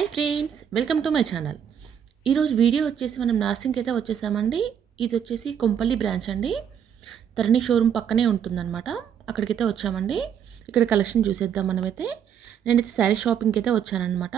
Hi friends, welcome to my channel. ఈరోజు video వచ్చేసి మనం నార్సింగ్కి అయితే వచ్చేసామండి. ఇది వచ్చేసి కొంపల్లి బ్రాంచ్ అండి. తరణి షోరూమ్ పక్కనే ఉంటుందన్నమాట. అక్కడికైతే వచ్చామండి. ఇక్కడ కలెక్షన్ చూసేద్దాం మనమైతే. నేనైతే శారీ షాపింగ్కి అయితే వచ్చానన్నమాట.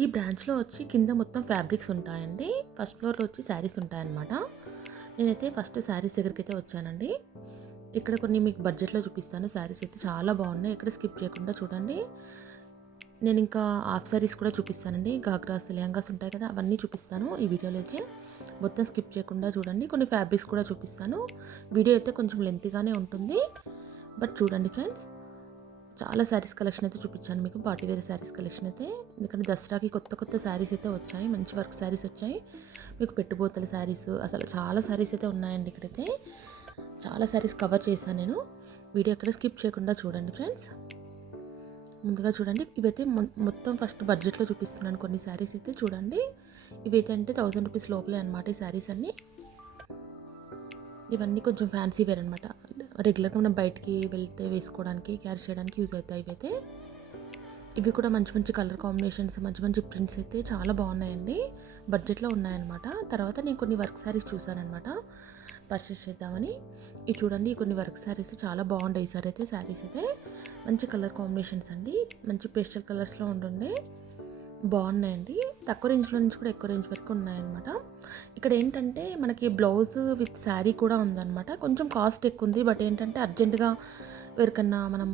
ఈ బ్రాంచ్లో వచ్చి కింద మొత్తం ఫ్యాబ్రిక్స్ ఉంటాయండి. ఫస్ట్ ఫ్లోర్లో వచ్చి శారీస్ ఉంటాయన్నమాట. నేనైతే ఫస్ట్ శారీస్ దగ్గరికి అయితే వచ్చానండి. ఇక్కడ కొన్ని మీకు బడ్జెట్లో చూపిస్తాను. శారీస్ అయితే చాలా బాగున్నాయి. ఇక్కడ స్కిప్ చేయకుండా చూడండి. నేను ఇంకా హాఫ్ శారీస్ కూడా చూపిస్తానండి. గాగ్రాస్ లెహంగాస్ ఉంటాయి కదా, అవన్నీ చూపిస్తాను ఈ వీడియోలో అయితే. మొత్తం స్కిప్ చేయకుండా చూడండి. కొన్ని ఫ్యాబ్రిక్స్ కూడా చూపిస్తాను. వీడియో అయితే కొంచెం లెంతీగానే ఉంటుంది, బట్ చూడండి ఫ్రెండ్స్. చాలా శారీస్ కలెక్షన్ అయితే చూపించాను మీకు, పార్టీ వేర్ శారీస్ కలెక్షన్ అయితే. ఎందుకంటే దసరాకి కొత్త కొత్త శారీస్ అయితే వచ్చాయి, మంచి వర్క్ శారీస్ వచ్చాయి. మీకు పెట్టుబోతల శారీస్, అసలు చాలా శారీస్ అయితే ఉన్నాయండి. ఇక్కడైతే చాలా శారీస్ కవర్ చేశాను నేను. వీడియో ఎక్కడ స్కిప్ చేయకుండా చూడండి ఫ్రెండ్స్. ముందుగా చూడండి, ఇవైతే మొత్తం ఫస్ట్ బడ్జెట్లో చూపిస్తున్నాను కొన్ని శారీస్ అయితే. చూడండి, ఇవైతే అంటే 1000 రూపీస్ లోపలే అనమాట ఈ శారీస్ అన్నీ. ఇవన్నీ కొంచెం ఫ్యాన్సీ వేర్ అనమాట. రెగ్యులర్గా మనం బయటికి వెళ్తే వేసుకోవడానికి, క్యారీ చేయడానికి యూజ్ అవుతాయి ఇవైతే. ఇవి కూడా మంచి మంచి కలర్ కాంబినేషన్స్, మంచి మంచి ప్రింట్స్ అయితే చాలా బాగున్నాయండి. బడ్జెట్లో ఉన్నాయన్నమాట. తర్వాత నేను కొన్ని వర్క్ శారీస్ చూసానమాట, పర్చేస్ చేద్దామని. ఇవి చూడండి, కొన్ని వర్క్ శారీస్ చాలా బాగుంటాయి. ఈసారి అయితే శారీస్ అయితే మంచి కలర్ కాంబినేషన్స్ అండి. మంచి పేస్టల్ కలర్స్లో ఉంటుండే బాగున్నాయండి. తక్కువ రేంజ్లో నుంచి కూడా ఎక్కువ రేంజ్ వరకు ఉన్నాయన్నమాట. ఇక్కడ ఏంటంటే మనకి బ్లౌజ్ విత్ శారీ కూడా ఉందన్నమాట. కొంచెం కాస్ట్ ఎక్కువ ఉంది, బట్ ఏంటంటే అర్జెంటుగా ఎవరికన్నా మనం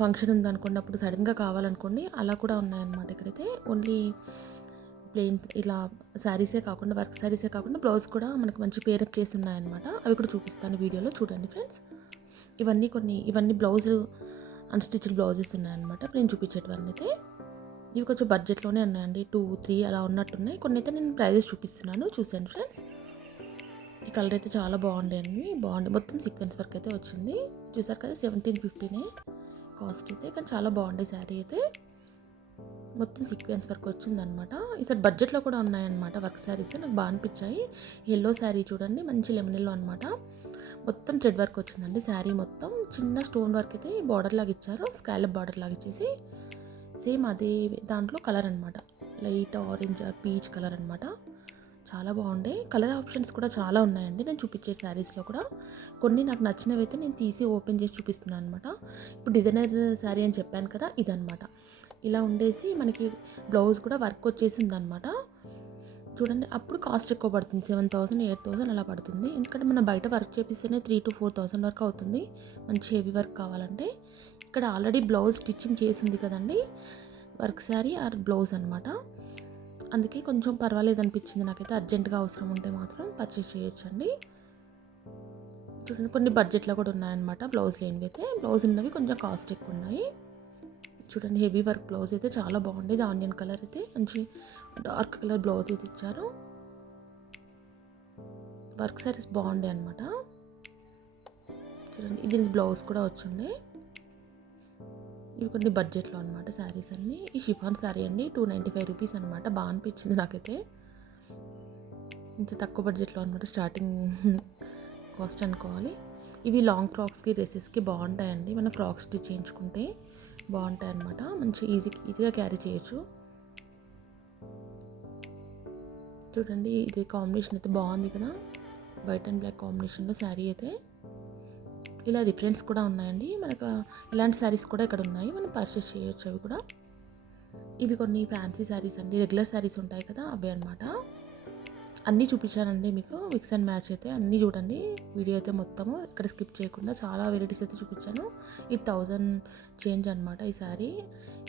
ఫంక్షన్ ఉందనుకున్నప్పుడు సడన్గా కావాలనుకోండి, అలా కూడా ఉన్నాయన్నమాట. ఇక్కడైతే ఓన్లీ ప్లెయిన్ ఇలా శారీసే కాకుండా, వర్క్ శారీసే కాకుండా బ్లౌజ్ కూడా మనకు మంచి పేరప్ చేసి ఉన్నాయన్నమాట. అవి కూడా చూపిస్తాను వీడియోలో, చూడండి ఫ్రెండ్స్. ఇవన్నీ బ్లౌజ్ అన్స్టిచ్డ్ బ్లౌజెస్ ఉన్నాయన్నమాట. ఇప్పుడు నేను చూపించేటివన్నీ అయితే. ఇవి కొంచెం బడ్జెట్లోనే ఉన్నాయండి. 2, 3 అలా ఉన్నట్టున్నాయి. కొన్ని అయితే నేను ప్రైజెస్ చూపిస్తున్నాను, చూసాను ఫ్రెండ్స్. ఈ కలర్ అయితే చాలా బాగుండే. మొత్తం సీక్వెన్స్ వర్క్ అయితే వచ్చింది. చూసారు కదా, 1750 కాస్ట్ అయితే. కానీ చాలా బాగుండే శారీ అయితే. మొత్తం సీక్వెన్స్ వర్క్ వచ్చిందనమాట. ఈసారి బడ్జెట్లో కూడా ఉన్నాయన్నమాట వర్క్ శారీస్. నాకు బాగా అనిపించాయి. ఎల్లో శారీ చూడండి, మంచి లెమన్ ఎల్లో అనమాట. మొత్తం థ్రెడ్ వర్క్ వచ్చిందండి శారీ మొత్తం. చిన్న స్టోన్ వర్క్ అయితే బార్డర్ లాగా ఇచ్చారు, స్కాలప్ బార్డర్ లాగా ఇచ్చేసి. సేమ్ అదే దాంట్లో కలర్ అనమాట, light orange are peach colour అనమాట. చాలా బాగుండే. కలర్ ఆప్షన్స్ కూడా చాలా ఉన్నాయండి నేను చూపించే శారీస్లో కూడా. కొన్ని నాకు నచ్చినవి అయితే నేను తీసి ఓపెన్ చేసి చూపిస్తున్నాను అనమాట. ఇప్పుడు డిజైనర్ శారీ అని చెప్పాను కదా, ఇదనమాట. ఇలా ఉండేసి మనకి బ్లౌజ్ కూడా వర్క్ వచ్చేసి ఉందన్నమాట. చూడండి, అప్పుడు కాస్ట్ ఎక్కువ పడుతుంది, 7000, 8000 అలా పడుతుంది. ఎందుకంటే మనం బయట వర్క్ చేపిస్తేనే 3,000 to 4,000 వరకు అవుతుంది, మంచి హెవీ వర్క్ కావాలంటే. ఇక్కడ ఆల్రెడీ బ్లౌజ్ స్టిచ్చింగ్ చేసి ఉంది కదండి, వర్క్ శారీ ఆర్ బ్లౌజ్ అనమాట. అందుకే కొంచెం పర్వాలేదు అనిపించింది నాకైతే. అర్జెంటుగా అవసరం ఉంటే మాత్రం పర్చేస్ చేయొచ్చండి. చూడండి, కొన్ని బడ్జెట్లో కూడా ఉన్నాయన్నమాట. బ్లౌజ్ లేనివి అయితే, బ్లౌజ్ ఉన్నవి కొంచెం కాస్ట్ ఎక్కువ ఉన్నాయి. చూడండి, హెవీ వర్క్ బ్లౌజ్ అయితే చాలా బాగుంది. ఇది ఆనియన్ కలర్ అయితే మంచి డార్క్ కలర్ బ్లౌజ్ అయితే ఇచ్చారు. వర్క్ శారీస్ బాగుండే అనమాట. చూడండి, దీనికి బ్లౌజ్ కూడా వచ్చిండే. ఇవి కొన్ని బడ్జెట్లో అనమాట శారీస్ అన్నీ. ఈ షిఫాన్ శారీ అండి, 295 రూపీస్ అనమాట. బాగా అనిపించింది నాకైతే. ఇంత తక్కువ బడ్జెట్లో అనమాట, స్టార్టింగ్ కాస్ట్ అనుకోవాలి. ఇవి లాంగ్ ఫ్రాక్స్కి, డ్రెస్సెస్కి బాగుంటాయండి. మన ఫ్రాక్స్ స్టిచ్ చేయించుకుంటే బాగుంటాయి అనమాట. మంచి ఈజీగా క్యారీ చేయొచ్చు. చూడండి, ఇది కాంబినేషన్ అయితే బాగుంది కదా, వైట్ అండ్ బ్లాక్ కాంబినేషన్లో శారీ అయితే. ఇలా రిఫరెన్స్ కూడా ఉన్నాయండి మనకు. ఇలాంటి శారీస్ కూడా ఇక్కడ ఉన్నాయి, మనం పర్చేస్ చేయొచ్చు అవి కూడా. ఇవి కొన్ని ఫ్యాన్సీ శారీస్ అండి, రెగ్యులర్ శారీస్ ఉంటాయి కదా, అవే అనమాట. అన్నీ చూపించానండి మీకు, మిక్స్ అండ్ మ్యాచ్ అయితే అన్నీ చూడండి. వీడియో అయితే మొత్తము ఇక్కడ స్కిప్ చేయకుండా చాలా వెరైటీస్ అయితే చూపించాను. ఇది 1000 చేంజ్ అనమాట. ఈ శారీ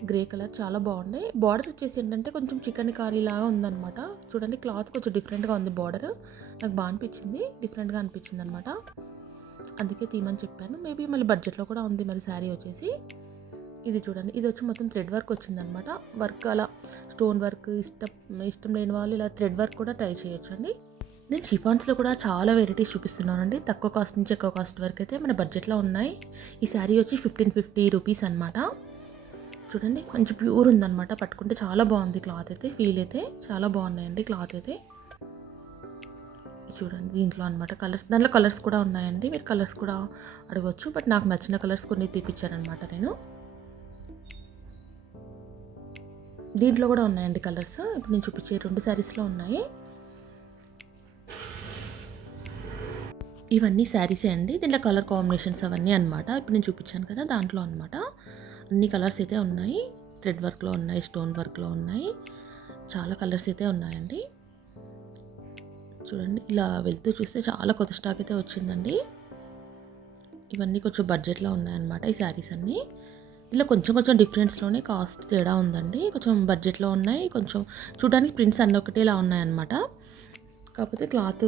గ్రే కలర్ చాలా బాగుంది. బార్డర్ వచ్చేసి ఏంటంటే కొంచెం చికెన్ కర్రీ లాగా ఉందన్నమాట. చూడండి క్లాత్ కొంచెం డిఫరెంట్గా ఉంది. బార్డర్ నాకు బాగా అనిపించింది, డిఫరెంట్గా అనిపించింది అనమాట. అందుకే తీయమని చెప్పాను. మేబీ మళ్ళీ బడ్జెట్లో కూడా ఉంది మరి శారీ వచ్చేసి. ఇది చూడండి, ఇది వచ్చి మొత్తం థ్రెడ్ వర్క్ వచ్చిందనమాట. వర్క్ అలా స్టోన్ వర్క్ ఇష్టం లేని వాళ్ళు ఇలా థ్రెడ్ వర్క్ కూడా ట్రై చేయొచ్చు అండి. నేను షిఫాన్స్లో కూడా చాలా వెరైటీస్ చూపిస్తున్నానండి. తక్కువ కాస్ట్ నుంచి ఎక్కువ కాస్ట్ వరకు అయితే మన బడ్జెట్లో ఉన్నాయి. ఈ శారీ వచ్చి 1550 రూపీస్ అనమాట. చూడండి కొంచెం ప్యూర్ ఉందన్నమాట. పట్టుకుంటే చాలా బాగుంది క్లాత్ అయితే, ఫీల్ అయితే చాలా బాగున్నాయండి క్లాత్ అయితే. చూడండి దీంట్లో అనమాట కలర్స్, దాంట్లో కలర్స్ కూడా ఉన్నాయండి. మీరు కలర్స్ కూడా అడగవచ్చు, బట్ నాకు నచ్చిన కలర్స్ కొన్ని తీపిచ్చారనమాట నేను. దీంట్లో కూడా ఉన్నాయండి కలర్స్. ఇప్పుడు నేను చూపించే 2 శారీస్లో ఉన్నాయి. ఇవన్నీ శారీసే అండి. దీంట్లో కలర్ కాంబినేషన్స్ అవన్నీ అనమాట. ఇప్పుడు నేను చూపించాను కదా దాంట్లో అనమాట. అన్ని కలర్స్ అయితే ఉన్నాయి. థ్రెడ్ వర్క్లో ఉన్నాయి, స్టోన్ వర్క్లో ఉన్నాయి, చాలా కలర్స్ అయితే ఉన్నాయండి. చూడండి ఇలా వెళ్తూ చూస్తే చాలా కొత్త స్టాక్ అయితే వచ్చిందండి. ఇవన్నీ కొంచెం బడ్జెట్లో ఉన్నాయన్నమాట ఈ శారీస్ అన్నీ. ఇలా కొంచెం డిఫరెన్స్లోనే కాస్ట్ తేడా ఉందండి. కొంచెం బడ్జెట్లో ఉన్నాయి, కొంచెం చూడడానికి ప్రింట్స్ అన్నీ ఒకటేలా ఉన్నాయన్నమాట. కాకపోతే క్లాత్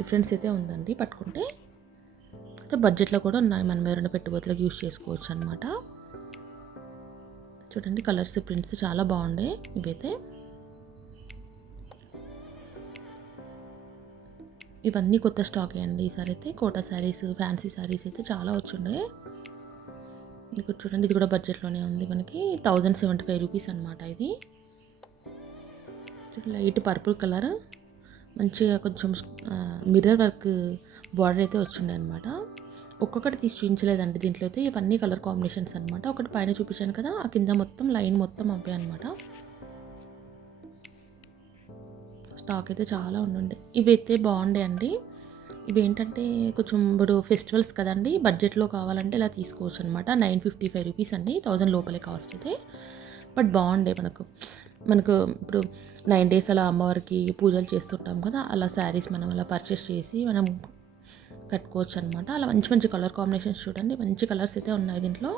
డిఫరెన్స్ అయితే ఉందండి పట్టుకుంటే. అయితే బడ్జెట్లో కూడా ఉన్నాయి, మనం ఎవరైనా పెట్టుబడులకు యూజ్ చేసుకోవచ్చు అనమాట. చూడండి కలర్స్, ప్రింట్స్ చాలా బాగుండే ఇవైతే. ఇవన్నీ కొత్త స్టాకే అండి ఈసారి అయితే. కోటా శారీస్, ఫ్యాన్సీ శారీస్ అయితే చాలా వచ్చుండే. ఇది చూడండి, ఇది కూడా బడ్జెట్లోనే ఉంది మనకి. 1075 రూపీస్ అనమాట ఇది. లైట్ పర్పుల్ కలర్, మంచిగా కొంచెం మిర్రర్ వర్క్ బార్డర్ అయితే వచ్చిండే అనమాట. ఒక్కొక్కటి తీసి చూపించలేదండి దీంట్లో అయితే. ఇవన్నీ కలర్ కాంబినేషన్స్ అనమాట. ఒకటి పైన చూపించాను కదా, ఆ కింద మొత్తం లైన్ మొత్తం అవే అనమాట. స్టాక్ అయితే చాలా ఉండే. ఇవైతే బాగుండే అండి. ఇవేంటంటే కొంచెం ఇప్పుడు ఫెస్టివల్స్ కదండి, బడ్జెట్లో కావాలంటే ఇలా తీసుకోవచ్చు అనమాట. 955 రూపీస్ అండి, 1000 లోపలే కాస్ట్ అయితే. బట్ బాగుండే మనకు ఇప్పుడు 9 days అలా అమ్మవారికి పూజలు చేస్తుంటాం కదా, అలా శారీస్ మనం అలా పర్చేస్ చేసి మనం కట్టుకోవచ్చు అనమాట. అలా మంచి కలర్ కాంబినేషన్స్ చూడండి, మంచి కలర్స్ అయితే ఉన్నాయి దీంట్లో.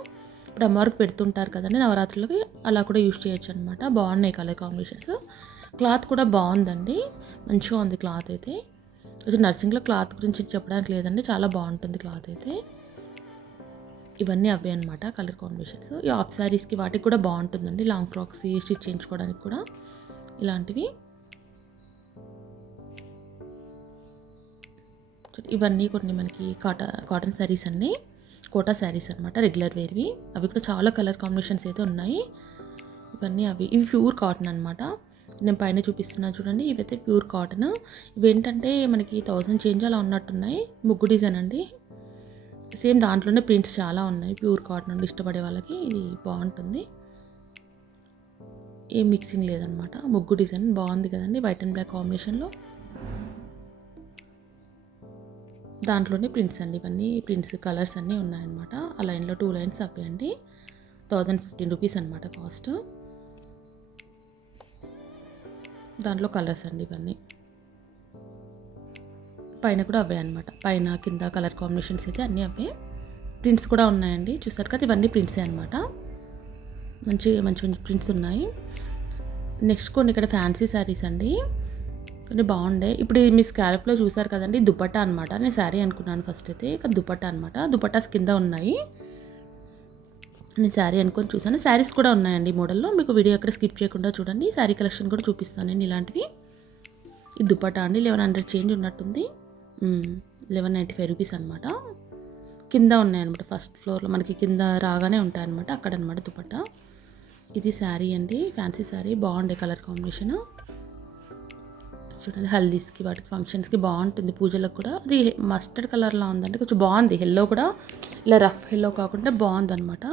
ఇప్పుడు అమ్మవారికి పెడుతుంటారు కదండి నవరాత్రులకి, అలా కూడా యూజ్ చేయొచ్చు అనమాట. బాగున్నాయి కలర్ కాంబినేషన్స్. క్లాత్ కూడా బాగుందండి, మంచిగా ఉంది క్లాత్ అయితే. కొంచెం నర్సింగ్లో క్లాత్ గురించి చెప్పడానికి లేదండి, చాలా బాగుంటుంది క్లాత్ అయితే. ఇవన్నీ అవే అనమాట కలర్ కాంబినేషన్స్. ఈ హాఫ్ శారీస్కి వాటికి కూడా బాగుంటుందండి, లాంగ్ ఫ్రాక్స్ స్టిచ్ చేయించుకోవడానికి కూడా ఇలాంటివి. ఇవన్నీ కొన్ని మనకి కాటన్ శారీస్ అండి, కోటా శారీస్ అనమాట, రెగ్యులర్ వేర్వి. అవి కూడా చాలా కలర్ కాంబినేషన్స్ అయితే ఉన్నాయి. ఇవి ప్యూర్ కాటన్ అనమాట. నేను పైన చూపిస్తున్నాను చూడండి, ఇవైతే ప్యూర్ కాటన్. ఇవేంటంటే మనకి 1000 చేంజ్ అలా ఉన్నట్టున్నాయి. ముగ్గు డిజైన్ అండి, సేమ్ దాంట్లోనే ప్రింట్స్ చాలా ఉన్నాయి. ప్యూర్ కాటన్ అండి, ఇష్టపడే వాళ్ళకి ఇది బాగుంటుంది. ఏం మిక్సింగ్ లేదనమాట. ముగ్గు డిజైన్ బాగుంది కదండి, వైట్ అండ్ బ్లాక్ కాంబినేషన్లో. దాంట్లోనే ప్రింట్స్ అండి, ఇవన్నీ ప్రింట్స్ కలర్స్ అన్నీ ఉన్నాయన్నమాట. ఆ లైన్లో 2 లైన్స్ అవ్వండి. 1015 రూపీస్ అనమాట కాస్ట్. దాంట్లో కలర్స్ అండి ఇవన్నీ. పైన కూడా అవే అనమాట, పైన కింద కలర్ కాంబినేషన్స్ అయితే అన్నీ అవే. ప్రింట్స్ కూడా ఉన్నాయండి, చూస్తారు కదా, ఇవన్నీ ప్రింట్సే అనమాట. మంచి ప్రింట్స్ ఉన్నాయి. నెక్స్ట్ కొన్ని ఇక్కడ ఫ్యాన్సీ శారీస్ అండి, కొన్ని బాగుండే. ఇప్పుడు మీ స్కాలప్లో చూసారు కదండి, దుపట్టా అనమాట. నేను శారీ అనుకున్నాను ఫస్ట్ అయితే, ఇక దుపట్టా అనమాట. దుపట్టాస్ కింద ఉన్నాయి. నేను శారీ అనుకొని చూసాను. శారీస్ కూడా ఉన్నాయండి ఈ మోడల్లో. మీకు వీడియో ఎక్కడ స్కిప్ చేయకుండా చూడండి. శారీ కలెక్షన్ కూడా చూపిస్తాను నేను ఇలాంటివి. ఈ దుపట్టా అండి 1100 చేంజ్ ఉన్నట్టుంది. 1195 రూపీస్ అనమాట. కింద ఉన్నాయన్నమాట, ఫస్ట్ ఫ్లోర్లో మనకి కింద రాగానే ఉంటాయన్నమాట, అక్కడ అనమాట దుపట్టా. ఇది శారీ అండి, ఫ్యాన్సీ శారీ, బాగుండే కలర్ కాంబినేషన్. చూడండి హల్దీస్కి వాటికి ఫంక్షన్స్కి బాగుంటుంది, పూజలకు కూడా. అది మస్టర్డ్ కలర్లో ఉందండి, కొంచెం బాగుంది. ఎల్లో కూడా ఇలా రఫ్ ఎల్లో కాకుండా బాగుందన్నమాట.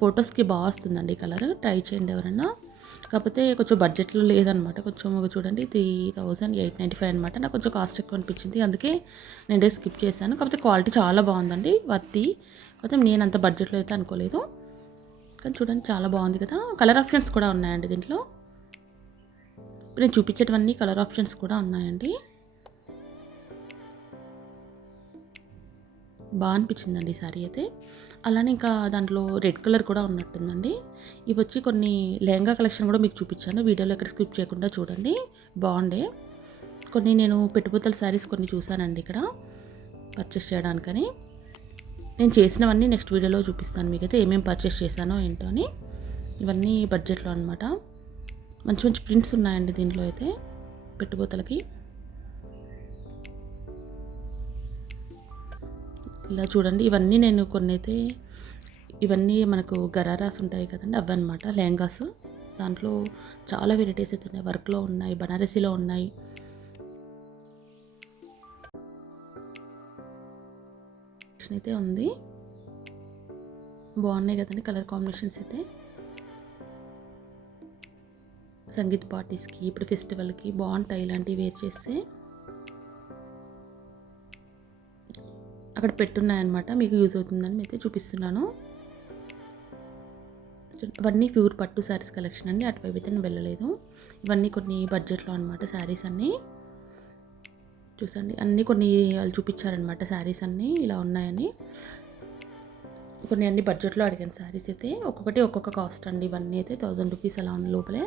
ఫొటోస్కి బాగా వస్తుందండి ఈ కలర్, ట్రై చేయండి ఎవరైనా. కాకపోతే కొంచెం బడ్జెట్లో లేదనమాట. కొంచెం చూడండి 3895 అనమాట. నాకు కొంచెం కాస్ట్ ఎక్కువ అనిపించింది, అందుకే నేను స్కిప్ చేశాను. కాకపోతే క్వాలిటీ చాలా బాగుందండి, వర్తి. కాకపోతే నేను అంత బడ్జెట్లో అయితే అనుకోలేదు, కానీ చూడండి చాలా బాగుంది కదా. కలర్ ఆప్షన్స్ కూడా ఉన్నాయండి దీంట్లో. నేను చూపించేటివన్నీ కలర్ ఆప్షన్స్ కూడా ఉన్నాయండి. బాగా అనిపించిందండి ఈ శారీ అయితే. అలానే ఇంకా దాంట్లో రెడ్ కలర్ కూడా ఉన్నట్టుందండి. ఇవి వచ్చి కొన్ని లెహంగా కలెక్షన్ కూడా మీకు చూపించాను. వీడియోలో ఎక్కడ స్కిప్ చేయకుండా చూడండి, బాగుండే. కొన్ని నేను పెట్టుబోతల శారీస్ కొన్ని చూసానండి ఇక్కడ పర్చేస్ చేయడానికని. నేను చేసినవన్నీ నెక్స్ట్ వీడియోలో చూపిస్తాను మీకైతే, ఏమేమి పర్చేస్ చేశానో ఏంటో అని. ఇవన్నీ బడ్జెట్లో అనమాట. మంచి మంచి ప్రింట్స్ ఉన్నాయండి దీంట్లో అయితే పెట్టుబోతలకి. ఇలా చూడండి, ఇవన్నీ నేను కొన్ని అయితే, ఇవన్నీ మనకు గరారాస్ ఉంటాయి కదండి, అవన్నమాట లెహంగాస్. దాంట్లో చాలా వెరైటీస్ అయితే ఉన్నాయి. వర్క్లో ఉన్నాయి, బనారసీలో ఉన్నాయి. అయితే ఉంది, బాగున్నాయి కదండి కలర్ కాంబినేషన్స్ అయితే. సంగీత్ పార్టీస్కి, ఇప్పుడు ఫెస్టివల్కి బాగుంటాయి ఇలాంటివి వేర్ చేస్తే. అక్కడ పెట్టున్నాయన్నమాట, మీకు యూజ్ అవుతుందని అయితే చూపిస్తున్నాను. ఇవన్నీ ప్యూర్ పట్టు శారీస్ కలెక్షన్ అండి. అటువైపు అయితే నేను వెళ్ళలేదు. ఇవన్నీ కొన్ని బడ్జెట్లో అనమాట శారీస్ అన్నీ. చూసండి, అన్నీ కొన్ని వాళ్ళు చూపించారనమాట శారీస్ అన్నీ ఇలా ఉన్నాయని. కొన్ని అన్ని బడ్జెట్లో అడిగాను శారీస్ అయితే. ఒక్కొక్కటి ఒక్కొక్క కాస్ట్ అండి. ఇవన్నీ అయితే 1000 రూపీస్ అలా ఉన్న లోపలే.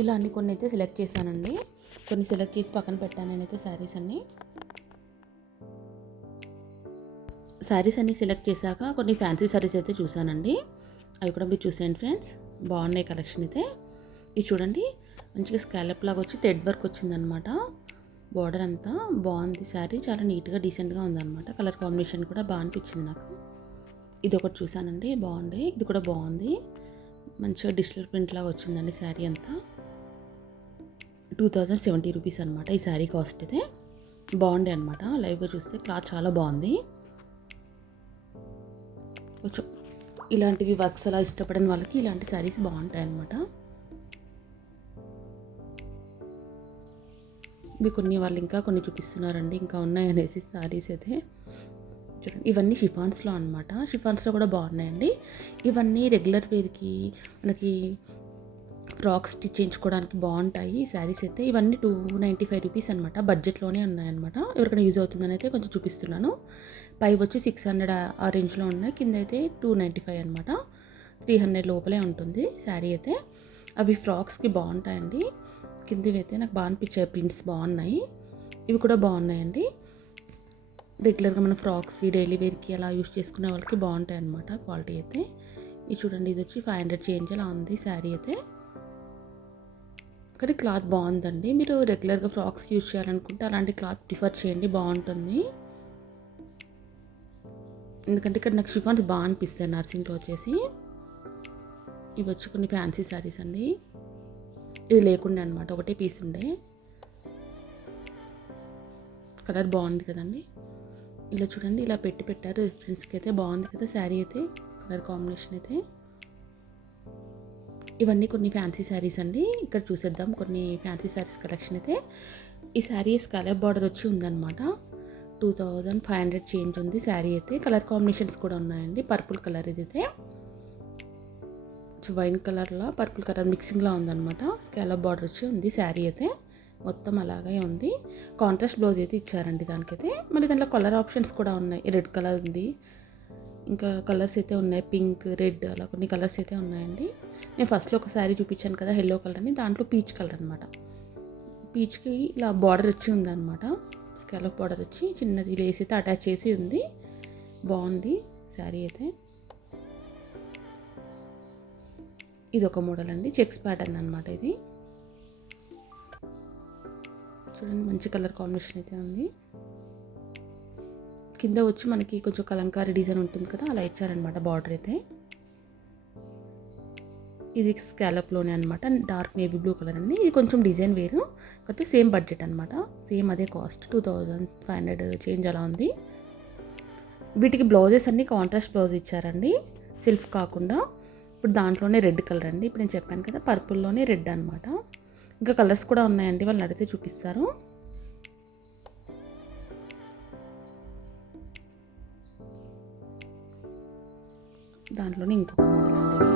ఇలా అన్ని కొన్ని అయితే సెలెక్ట్ చేశానండి. కొన్ని సెలెక్ట్ చేసి పక్కన పెట్టాను నేనైతే శారీస్ అన్నీ సెలెక్ట్ చేశాక కొన్ని ఫ్యాన్సీ శారీస్ అయితే చూసానండి. అవి కూడా మీరు చూసేయండి ఫ్రెండ్స్. బాగున్నాయి కలెక్షన్ అయితే. ఇది చూడండి, మంచిగా స్కాలప్ లాగా వచ్చి థ్రెడ్ వర్క్ వచ్చిందనమాట. బార్డర్ అంతా బాగుంది. శారీ చాలా నీట్గా డీసెంట్గా ఉందన్నమాట. కలర్ కాంబినేషన్ కూడా బాగా అనిపించింది నాకు. ఇది ఒకటి చూసానండి, బాగుంది. ఇది కూడా బాగుంది, మంచిగా డిజిటల్ ప్రింట్ లాగా వచ్చిందండి. శారీ అంతా 2070 రూపీస్ అనమాట. ఈ శారీ కాస్ట్ అయితే బాగుండే అనమాట. లైవ్గా చూస్తే క్లాత్ చాలా బాగుంది. కొంచెం ఇలాంటివి వర్క్స్ అలా ఇష్టపడిన వాళ్ళకి ఇలాంటి శారీస్ బాగుంటాయి అన్నమాట. ఇవి కొన్ని వాళ్ళు ఇంకా కొన్ని చూపిస్తున్నారండి, ఇంకా ఉన్నాయనేసి శారీస్ అయితే చూడండి. ఇవన్నీ షిఫాన్స్లో అనమాట. షిఫాన్స్లో కూడా బాగున్నాయండి. ఇవన్నీ రెగ్యులర్ వేర్కి మనకి ఫ్రాక్స్ స్టిచ్ చేయించుకోవడానికి బాగుంటాయి ఈ శారీస్ అయితే. ఇవన్నీ 295 రూపీస్ అనమాట. బడ్జెట్లోనే ఉన్నాయన్నమాట. ఎవరికైనా యూజ్ అవుతుందని అయితే కొంచెం చూపిస్తున్నాను. పై వచ్చి 600 ఆ రేంజ్లో ఉన్నాయి, కింద అయితే 295 అనమాట. 300 లోపలే ఉంటుంది శారీ అయితే. అవి ఫ్రాక్స్కి బాగుంటాయండి. కిందవి అయితే నాకు బాగా అనిపించాయి, ప్రింట్స్ బాగున్నాయి. ఇవి కూడా బాగున్నాయండి. రెగ్యులర్గా మన ఫ్రాక్స్ డైలీ వేర్కి అలా యూజ్ చేసుకునే వాళ్ళకి బాగుంటాయి అనమాట. క్వాలిటీ అయితే ఇది చూడండి. ఇది వచ్చి 500 చేంజ్ అలా ఉంది శారీ అయితే. కానీ క్లాత్ బాగుందండి. మీరు రెగ్యులర్గా ఫ్రాక్స్ యూజ్ చేయాలనుకుంటే అలాంటి క్లాత్ ప్రిఫర్ చేయండి, బాగుంటుంది. ఎందుకంటే ఇక్కడ నాకు షిఫాన్స్ బాగా అనిపిస్తాయి నర్సింగ్లో వచ్చేసి. ఇవి వచ్చి కొన్ని ఫ్యాన్సీ శారీస్ అండి. ఇది లేకుండే అనమాట, ఒకటే పీస్ ఉండే. కలర్ బాగుంది కదండి. ఇలా చూడండి, ఇలా పెట్టారు ఫ్రెండ్స్కి అయితే. బాగుంది కదా శారీ అయితే, కలర్ కాంబినేషన్ అయితే. ఇవన్నీ కొన్ని ఫ్యాన్సీ శారీస్ అండి. ఇక్కడ చూసేద్దాం కొన్ని ఫ్యాన్సీ శారీస్ కలెక్షన్ అయితే. ఈ శారీ స్కాలప్ బార్డర్ వచ్చి ఉందన్నమాట. 2500 చేంజ్ ఉంది శారీ అయితే. కలర్ కాంబినేషన్స్ కూడా ఉన్నాయండి. పర్పుల్ కలర్ ఇది అయితే, వైన్ కలర్లో పర్పుల్ కలర్ మిక్సింగ్లో ఉందన్నమాట. స్కాలప్ బార్డర్ వచ్చి ఉంది శారీ అయితే. మొత్తం అలాగే ఉంది. కాంట్రాస్ట్ బ్లౌజ్ అయితే ఇచ్చారండి దానికైతే. మళ్ళీ దాంట్లో కలర్ ఆప్షన్స్ కూడా ఉన్నాయి. రెడ్ కలర్ ఉంది, ఇంకా కలర్స్ అయితే ఉన్నాయి, పింక్, రెడ్ అలా కొన్ని కలర్స్ అయితే ఉన్నాయండి. నేను ఫస్ట్లో ఒక శారీ చూపించాను కదా, ఎల్లో కలర్ అని. దాంట్లో పీచ్ కలర్ అనమాట. పీచ్కి ఇలా బార్డర్ వచ్చి ఉందన్నమాట. స్కాలప్ బార్డర్ వచ్చి చిన్నది లేస్ అయితే అటాచ్ చేసి ఉంది. బాగుంది శారీ అయితే. ఇది ఒక మోడల్ అండి, చెక్స్ ప్యాటర్న్ అనమాట ఇది. చూడండి, మంచి కలర్ కాంబినేషన్ అయితే ఉంది. కింద వచ్చి మనకి కొంచెం కలంకారీ డిజైన్ ఉంటుంది కదా, అలా ఇచ్చారనమాట బార్డర్ అయితే. ఇది స్కాలప్లోనే అనమాట. డార్క్ నేవీ బ్లూ కలర్ అండి. ఇది కొంచెం డిజైన్ వేరు, కాకపోతే సేమ్ బడ్జెట్ అనమాట. సేమ్ అదే కాస్ట్ 2500 చేంజ్ అలా ఉంది. వీటికి బ్లౌజెస్ అన్నీ కాంట్రాస్ట్ బ్లౌజ్ ఇచ్చారండి, సెల్ఫ్ కాకుండా. ఇప్పుడు దాంట్లోనే రెడ్ కలర్ అండి. ఇప్పుడు నేను చెప్పాను కదా, పర్పుల్లోనే రెడ్ అనమాట. ఇంకా కలర్స్ కూడా ఉన్నాయండి, వాళ్ళని అడిగితే చూపిస్తారు. దాంట్లోనే ఇంకొక మోడల్ అండి.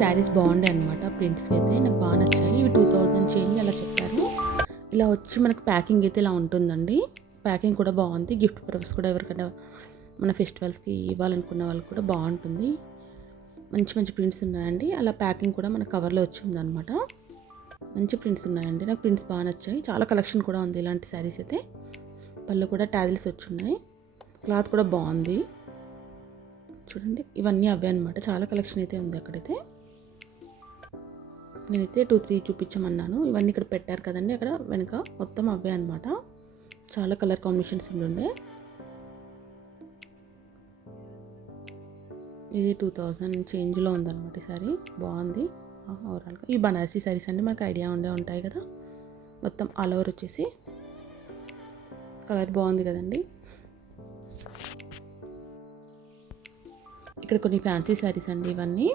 శారీస్ బాగుండే అనమాట. ప్రింట్స్ అయితే నాకు బాగా నచ్చాయి. ఇవి 2000 చేంజ్ అలా చెప్పారు. ఇలా వచ్చి మనకు ప్యాకింగ్ అయితే ఇలా ఉంటుందండి. ప్యాకింగ్ కూడా బాగుంది. గిఫ్ట్ పర్పస్ కూడా ఎవరికైనా మన ఫెస్టివల్స్కి ఇవ్వాలనుకున్న వాళ్ళకి కూడా బాగుంటుంది. మంచి మంచి ప్రింట్స్ ఉన్నాయండి. అలా ప్యాకింగ్ కూడా మన కవర్లో వచ్చిందనమాట. మంచి ప్రింట్స్ ఉన్నాయండి. నాకు ప్రింట్స్ బాగా నచ్చాయి. చాలా కలెక్షన్ కూడా ఉంది ఇలాంటి శారీస్ అయితే. పళ్ళు కూడా టాజిల్స్ వచ్చున్నాయి. క్లాత్ కూడా బాగుంది. చూడండి, ఇవన్నీ అవే అనమాట. చాలా కలెక్షన్ అయితే ఉంది అక్కడైతే. నేనైతే 2-3 చూపించమన్నాను. ఇవన్నీ ఇక్కడ పెట్టారు కదండి, అక్కడ వెనక మొత్తం అవే అనమాట. చాలా కలర్ కాంబినేషన్స్ ఉండే. ఇది 2000 చేంజ్లో ఉందన్నమాట. ఈ సారీ బాగుంది ఓవరాల్గా. ఈ బనారసీ శారీస్ అండి, మనకు ఐడియా ఉంటాయి కదా. మొత్తం ఆల్ ఓవర్ వచ్చేసి కలర్ బాగుంది కదండి. ఇక్కడ కొన్ని ఫ్యాన్సీ శారీస్ అండి ఇవన్నీ.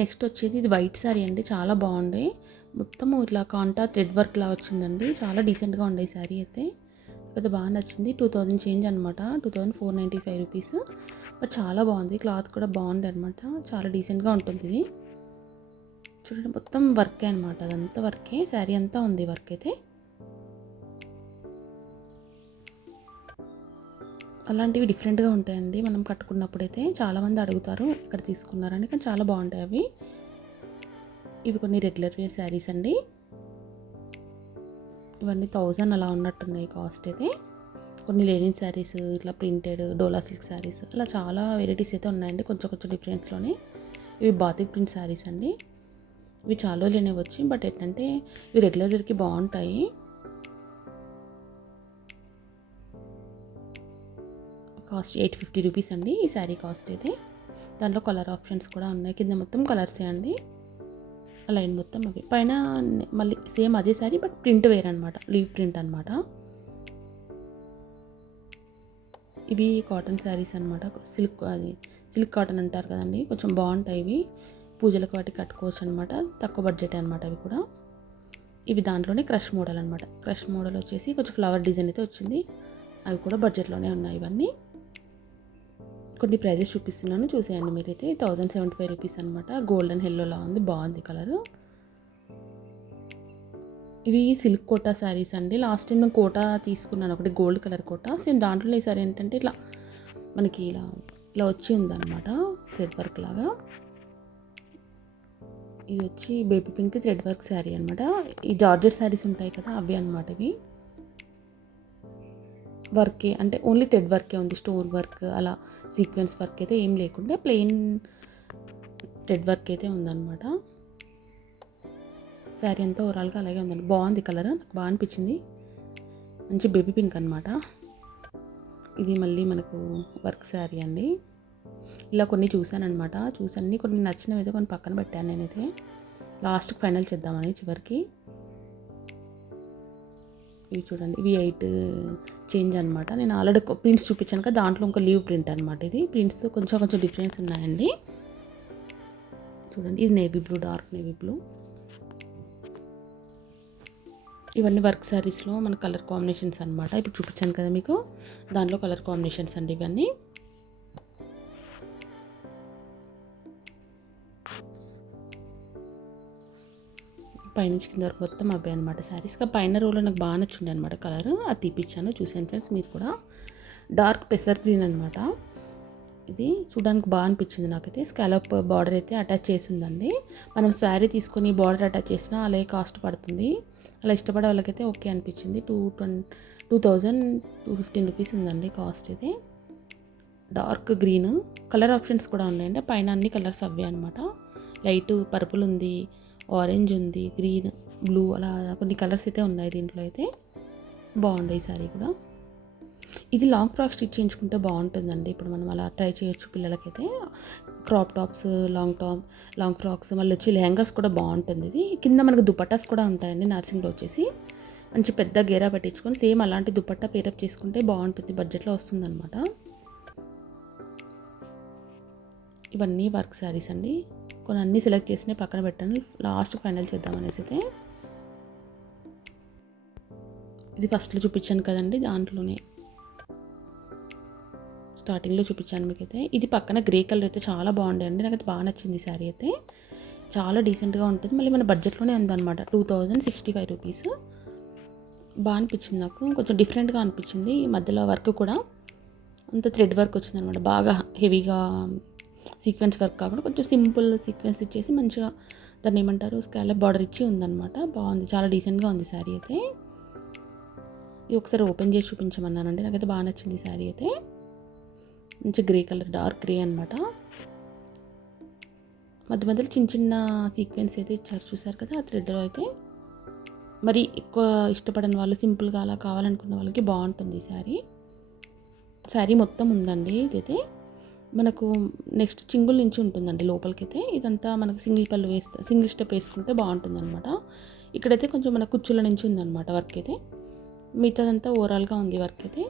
నెక్స్ట్ వచ్చేది ఇది వైట్ శారీ అండి, చాలా బాగుంది. మొత్తము ఇట్లా కాంటా థ్రెడ్ వర్క్ లా వచ్చిందండి. చాలా డీసెంట్గా ఉండే ఈ శారీ అయితే. అయితే బాగా నచ్చింది. 2000 చేంజ్ అనమాట. 2495 రూపీస్. బట్ చాలా బాగుంది. క్లాత్ కూడా బాగుంది అనమాట. చాలా డీసెంట్గా ఉంటుంది ఇది. చూడండి, మొత్తం వర్కే అనమాట. అదంతా వర్కే. శారీ అంతా ఉంది వర్క్ అయితే. అలాంటివి డిఫరెంట్గా ఉంటాయండి మనం కట్టుకున్నప్పుడైతే. చాలామంది అడుగుతారు ఇక్కడ తీసుకున్నారని, కానీ చాలా బాగుంటాయి అవి. ఇవి కొన్ని రెగ్యులర్ వేర్ శారీస్ అండి. ఇవన్నీ 1000 అలా ఉన్నట్టున్నాయి కాస్ట్ అయితే. కొన్ని లెనిన్ శారీస్, ఇట్లా ప్రింటెడ్ డోలా సిల్క్ శారీస్, అలా చాలా వెరైటీస్ అయితే ఉన్నాయండి. కొంచెం కొంచెం డిఫరెన్స్లోనే. ఇవి బాతిక్ ప్రింట్ శారీస్ అండి. ఇవి చాలా రోజులనే వచ్చి, బట్ ఏంటంటే ఇవి రెగ్యులర్ వేర్కి బాగుంటాయి. కాస్ట్ 850 రూపీస్ అండి ఈ శారీ కాస్ట్ అయితే. దాంట్లో కలర్ ఆప్షన్స్ కూడా ఉన్నాయి. కింద మొత్తం కలర్సే అండి. లైన్ మొత్తం అవి. పైన మళ్ళీ సేమ్ అదే శారీ, బట్ ప్రింట్ వేర్ అనమాట. లీవ్ ప్రింట్ అనమాట. ఇవి కాటన్ శారీస్ అనమాట. సిల్క్ కాటన్ అంటారు కదండి, కొంచెం బాగుంటాయి ఇవి. పూజలకు వాటికి కట్టుకోవచ్చు అనమాట. తక్కువ బడ్జెట్ అనమాట అవి కూడా. ఇవి దాంట్లోనే క్రష్ మోడల్ అనమాట. క్రష్ మోడల్ వచ్చేసి కొంచెం ఫ్లవర్ డిజైన్ అయితే వచ్చింది. అవి కూడా బడ్జెట్లోనే ఉన్నాయి ఇవన్నీ. కొన్ని ప్రైజెస్ చూపిస్తున్నాను, చూసేయండి మీరైతే. 1075 రూపీస్ అనమాట. గోల్డెన్ ఎల్లోలా ఉంది, బాగుంది కలరు. ఇవి సిల్క్ కోటా శారీస్ అండి. లాస్ట్ టైం నేను కోటా తీసుకున్నాను ఒకటి, గోల్డ్ కలర్ కోటా. సేమ్ దాంట్లో ఈసారి ఏంటంటే ఇట్లా మనకి ఇలా ఇలా వచ్చి ఉందన్నమాట, థ్రెడ్ వర్క్ లాగా. ఇది వచ్చి baby pink thread work sari అనమాట. ఈ జార్జెట్ శారీస్ ఉంటాయి కదా, అవి అనమాట ఇవి. వర్కే అంటే ఓన్లీ థ్రెడ్ వర్కే ఉంది. స్టోన్ వర్క్ అలా సీక్వెన్స్ వర్క్ అయితే ఏం లేకుండా ప్లెయిన్ థ్రెడ్ వర్క్ అయితే ఉందన్నమాట. శారీ అంతా ఓవరాల్గా అలాగే ఉందండి. బాగుంది కలర్, నాకు బాగా అనిపించింది. మంచి బేబీ పింక్ అనమాట. ఇది మళ్ళీ మనకు వర్క్ శారీ అండి. ఇలా కొన్ని చూశానమాట. చూసన్నీ కొన్ని నచ్చినవి అయితే కొన్ని పక్కన పెట్టాను నేనైతే. లాస్ట్కి ఫైనల్ చేద్దామని చివరికి. ఇవి చూడండి, ఇవి 8 చేంజ్ అనమాట. నేను ఆల్రెడీ ప్రింట్స్ చూపించాను కదా, దాంట్లో ఇంకా లీవ్ ప్రింట్ అనమాట. ఇది ప్రింట్స్ కొంచెం కొంచెం డిఫరెన్స్ ఉన్నాయండి. చూడండి, ఇది navy blue, dark navy blue. ఇవన్నీ వర్క్ శారీస్లో మన కలర్ కాంబినేషన్స్ అనమాట. ఇప్పుడు చూపించాను కదా మీకు, దాంట్లో కలర్ కాంబినేషన్స్ అండి ఇవన్నీ. పైనుంచి కింద వరకు మొత్తం అబ్బాయి అనమాట శారీస్. పైన రోలో నాకు బాగా నచ్చింది అనమాట కలర్, అది తీపిచ్చాను. చూసాను ఫ్రెండ్స్ మీరు కూడా. డార్క్ పెసర్ గ్రీన్ అనమాట. ఇది చూడడానికి బాగా అనిపించింది నాకైతే. స్కాలప్ బార్డర్ అయితే అటాచ్ చేసి ఉందండి. మనం శారీ తీసుకొని బార్డర్ అటాచ్ చేసినా అలాగే కాస్ట్ పడుతుంది. అలా ఇష్టపడే వాళ్ళకైతే ఓకే అనిపించింది. 2215 రూపీస్ ఉందండి కాస్ట్ అయితే. డార్క్ గ్రీన్ కలర్ ఆప్షన్స్ కూడా ఉన్నాయండి. పైన అన్ని కలర్స్ అవే అనమాట. లైట్ పర్పుల్ ఉంది, ఆరెంజ్ ఉంది, గ్రీన్, బ్లూ, అలా కొన్ని కలర్స్ అయితే ఉన్నాయి దీంట్లో అయితే. బాగుంది ఈ సారీ కూడా. ఇది లాంగ్ ఫ్రాక్ స్టిచ్ చేయించుకుంటే బాగుంటుందండి. ఇప్పుడు మనం అలా ట్రై చేయొచ్చు పిల్లలకైతే. క్రాప్ టాప్స్, లాంగ్ ఫ్రాక్స్, మళ్ళీ వచ్చి లెహంగాస్ కూడా బాగుంటుంది ఇది. కింద మనకు దుపట్టాస్ కూడా ఉంటాయండి నర్సింగ్లో వచ్చేసి. మంచి పెద్ద గేరా పెట్టించుకొని సేమ్ అలాంటి దుపట్టా పేరప్ చేసుకుంటే బాగుంటుంది, బడ్జెట్లో వస్తుందన్నమాట. ఇవన్నీ వర్క్ శారీస్ అండి. కొన్ని అన్నీ సెలెక్ట్ చేసి పక్కన పెట్టాను, లాస్ట్ ఫైనల్ చేద్దామనేసి అయితే. ఇది ఫస్ట్లో చూపించాను కదండి, దాంట్లోనే స్టార్టింగ్లో చూపించాను మీకైతే. ఇది పక్కన గ్రే కలర్ అయితే చాలా బాగుండే అండి, నాకైతే బాగా నచ్చింది ఈ శారీ అయితే. చాలా డీసెంట్గా ఉంటుంది, మళ్ళీ మన బడ్జెట్లోనే ఉందన్నమాట. 2065 రూపీస్. బాగా అనిపించింది నాకు, కొంచెం డిఫరెంట్గా అనిపించింది. ఈ మధ్యలో వర్క్ కూడా అంత థ్రెడ్ వర్క్ వచ్చిందనమాట, బాగా హెవీగా సీక్వెన్స్ వర్క్ కాకుండా కొంచెం సింపుల్ సీక్వెన్స్ ఇచ్చేసి మంచిగా దాన్ని ఏమంటారు స్కాలప్ బార్డర్ ఇచ్చి ఉందన్నమాట. బాగుంది, చాలా డీసెంట్గా ఉంది శారీ అయితే. ఇది ఒకసారి ఓపెన్ చేసి చూపించమన్నానండి, నాకైతే బాగా నచ్చింది ఈ శారీ అయితే. మంచి గ్రే కలర్, డార్క్ గ్రే అనమాట. మధ్య మధ్యలో చిన్న చిన్న సీక్వెన్స్ అయితే ఇచ్చారు, చూసారు కదా ఆ థ్రెడ్లో అయితే. మరి ఎక్కువ ఇష్టపడని వాళ్ళు, సింపుల్గా అలా కావాలనుకున్న వాళ్ళకి బాగుంటుంది ఈ శారీ. శారీ మొత్తం ఉందండి ఇదైతే. మనకు నెక్స్ట్ చింగుల నుంచి ఉంటుందండి లోపలికైతే. ఇదంతా మనకు సింగిల్ స్టెప్ వేసుకుంటే బాగుంటుంది అనమాట. ఇక్కడైతే కొంచెం మన కుచ్చుల నుంచి ఉందన్నమాట వర్క్ అయితే. మిగతాదంతా ఓవరాల్గా ఉంది వర్క్ అయితే.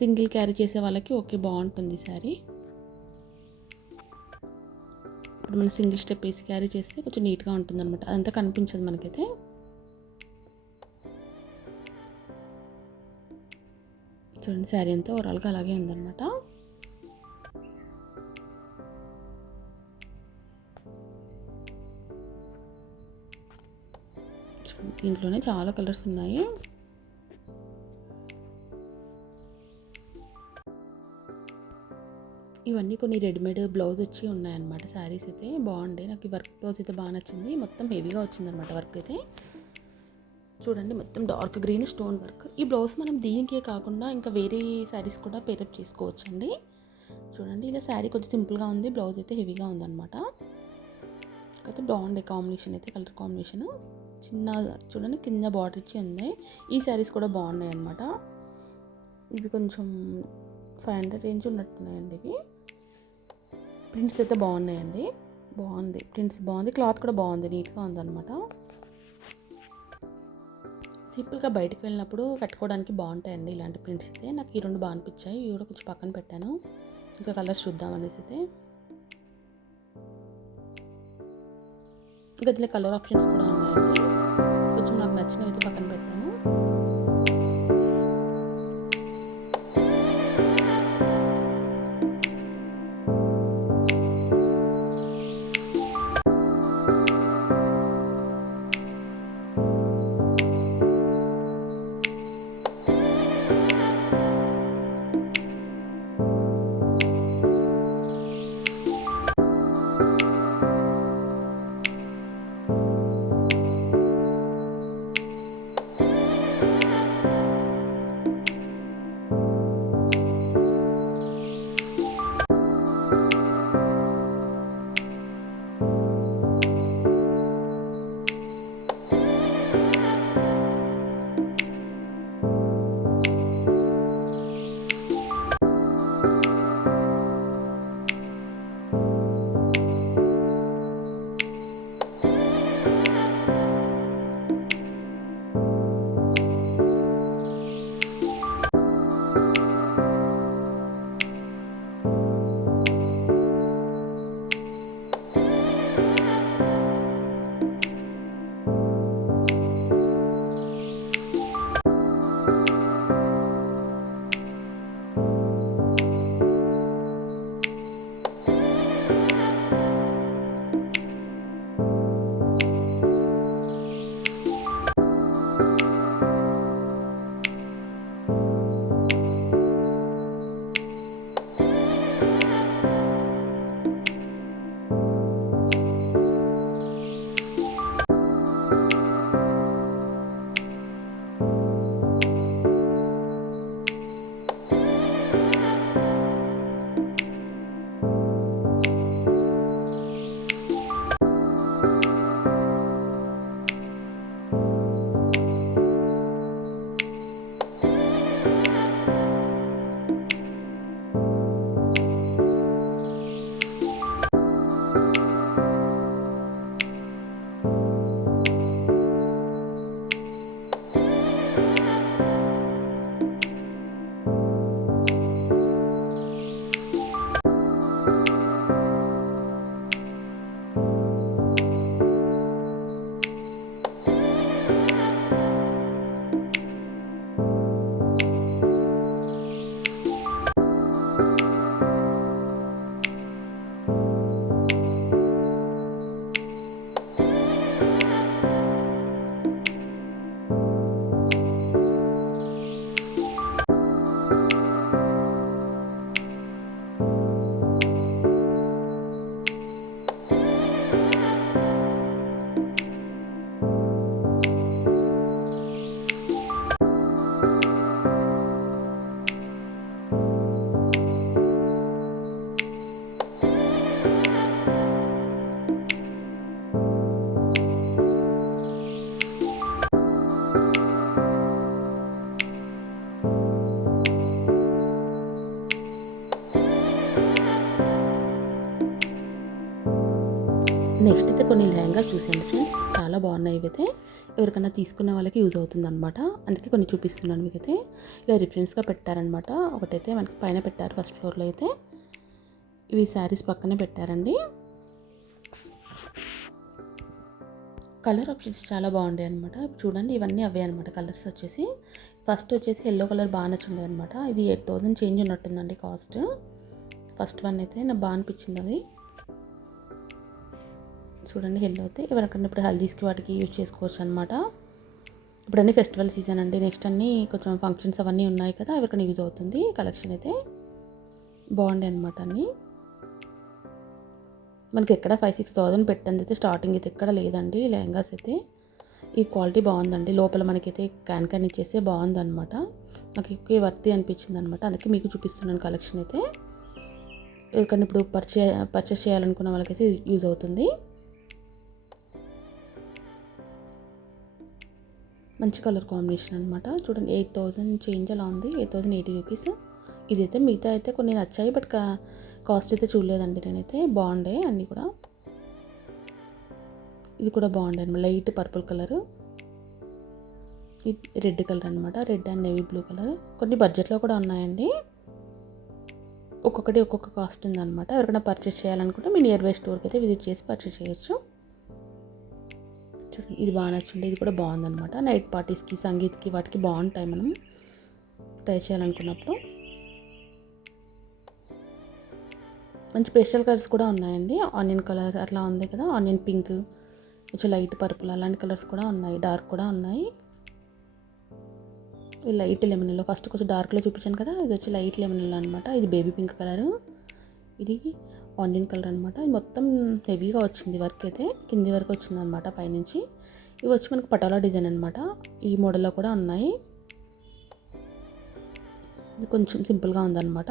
సింగిల్ క్యారీ చేసే వాళ్ళకి ఓకే, బాగుంటుంది శారీ. ఇప్పుడు మనం సింగిల్ స్టెప్ వేసి క్యారీ చేస్తే కొంచెం నీట్గా ఉంటుంది అనమాట, అదంతా కనిపించదు మనకైతే. చూడండి శారీ అంతా ఓవరాల్గా అలాగే ఉందన్నమాట. దీంట్లోనే చాలా కలర్స్ ఉన్నాయి. ఇవన్నీ కొన్ని రెడీమేడ్ బ్లౌజ్ వచ్చి ఉన్నాయన్నమాట. శారీస్ అయితే బాగుండే, నాకు ఈ వర్క్ బ్లౌజ్ అయితే బాగా నచ్చింది. మొత్తం హెవీగా వచ్చిందనమాట వర్క్ అయితే. చూడండి మొత్తం డార్క్ గ్రీన్ స్టోన్ వర్క్. ఈ బ్లౌజ్ మనం దీనికే కాకుండా ఇంకా వేరే శారీస్ కూడా పేరప్ చేసుకోవచ్చు అండి. చూడండి ఇలా శారీ కొంచెం సింపుల్గా ఉంది, బ్లౌజ్ అయితే హెవీగా ఉందన్నమాట. అయితే బాగుండే కాంబినేషన్ అయితే, కలర్ కాంబినేషన్. చిన్న చూడండి కింద బార్డర్ ఇచ్చి ఉంది. ఈ శారీస్ కూడా బాగున్నాయి అన్నమాట. ఇవి కొంచెం 500 రేంజ్ ఉన్నట్టున్నాయండి ఇవి. ప్రింట్స్ అయితే బాగున్నాయండి, బాగుంది ప్రింట్స్, బాగుంది క్లాత్ కూడా బాగుంది, నీట్గా ఉందన్నమాట. సింపుల్గా బయటకు వెళ్ళినప్పుడు కట్టుకోవడానికి బాగుంటాయండి ఇలాంటి ప్రింట్స్ అయితే. నాకు ఈ రెండు బాగా అనిపించాయి, ఇవి కూడా కొంచెం పక్కన పెట్టాను. ఇంకా కలర్స్ చూద్దాం అనేసి అయితే. ఇంకా దీనిలో కలర్ ఆప్షన్స్ కూడా ఉన్నాయండి, కొంచెం నాకు నచ్చినవి అయితే పక్కన పెట్టాను. నెక్స్ట్ అయితే కొన్ని లెహంగాస్ చూసాను ఫ్రెండ్స్, చాలా బాగున్నాయి. ఇవైతే ఎవరికైనా తీసుకునే వాళ్ళకి యూజ్ అవుతుంది అనమాట, అందుకే కొన్ని చూపిస్తున్నాను మీకైతే. ఇలా రిఫరెన్స్గా పెట్టారనమాట. ఒకటైతే మనకి పైన పెట్టారు ఫస్ట్ ఫ్లోర్లో అయితే, ఇవి శారీస్ పక్కనే పెట్టారండి. కలర్ ఆప్షన్స్ చాలా బాగుంటాయి అనమాట. చూడండి ఇవన్నీ అవే అనమాట. కలర్స్ వచ్చేసి ఫస్ట్ వచ్చేసి ఎల్లో కలర్ బాగా నచ్చింది అనమాట. ఇది 8000 చేంజ్ ఉన్నట్టుందండి కాస్ట్. ఫస్ట్ వన్ అయితే నాకు బాగా అనిపించింది అది. చూడండి ఎల్లో అయితే ఎవరికన్నా ఇప్పుడు హల్దీస్కి వాటికి యూజ్ చేసుకోవచ్చు అనమాట. ఇప్పుడు అన్నీ ఫెస్టివల్ సీజన్ అండి. నెక్స్ట్ అన్నీ కొంచెం ఫంక్షన్స్ అవన్నీ ఉన్నాయి కదా, ఎవరికైనా యూజ్ అవుతుంది. కలెక్షన్ అయితే బాగుండే అనమాట అన్నీ. మనకి ఎక్కడ 5,000-6,000 పెట్టండి అయితే స్టార్టింగ్ అయితే ఎక్కడ లేదండి. లెహంగాస్ అయితే ఈ క్వాలిటీ బాగుందండి. లోపల మనకైతే క్యాన్ ఇచ్చేస్తే బాగుందన్నమాట. నాకు ఎక్కువ వర్తి అనిపించింది అనమాట, అందుకే మీకు చూపిస్తున్నాను కలెక్షన్ అయితే. ఎవరికన్నా ఇప్పుడు పర్చేస్ చేయాలనుకున్న వాళ్ళకైతే యూజ్ అవుతుంది. మంచి కలర్ కాంబినేషన్ అనమాట. చూడండి 8,000 చేంజ్ అలా ఉంది, 8,080 రూపీస్. ఇదైతే మిగతా అయితే కొన్ని నచ్చాయి, బట్ కాస్ట్ అయితే చూడలేదండి నేనైతే. బాగుండే అన్నీ కూడా. ఇది కూడా బాగుండే అనమాట, light purple colour, red colour అనమాట, red and navy blue colour. కొన్ని బడ్జెట్లో కూడా ఉన్నాయండి. ఒక్కొక్కటి ఒక్కొక్క కాస్ట్ ఉందన్నమాట. ఎవరికైనా పర్చేస్ చేయాలనుకుంటే మీ నియర్ బై స్టోర్కి అయితే విజిట్ చేసి పర్చేస్ చేయొచ్చు. చూడండి ఇది బాగా నచ్చింది. ఇది కూడా బాగుందన్నమాట. నైట్ పార్టీస్కి, సంగీత్కి వాటికి బాగుంటాయి మనం ట్రై చేయాలనుకున్నప్పుడు. మంచి పేస్టల్ కలర్స్ కూడా ఉన్నాయండి. ఆనియన్ కలర్ అట్లా ఉంది కదా, ఆనియన్ పింక్, కొంచెం లైట్ పర్పుల్ అలాంటి కలర్స్ కూడా ఉన్నాయి, డార్క్ కూడా ఉన్నాయి. ఇది లైట్ లెమన్లో, ఫస్ట్ కొంచెం డార్క్లో చూపించాను కదా, ఇది వచ్చి లైట్ లెమన్లో అనమాట. ఇది బేబీ పింక్ కలరు, ఇది ఆనియన్ కలర్ అనమాట. ఇది మొత్తం హెవీగా వచ్చింది వర్క్ అయితే, కింది వరకు వచ్చింది అనమాట పైనుంచి. ఇవి వచ్చి మనకు పటోలా డిజైన్ అనమాట. ఈ మోడల్లో కూడా ఉన్నాయి. ఇది కొంచెం సింపుల్గా ఉందన్నమాట.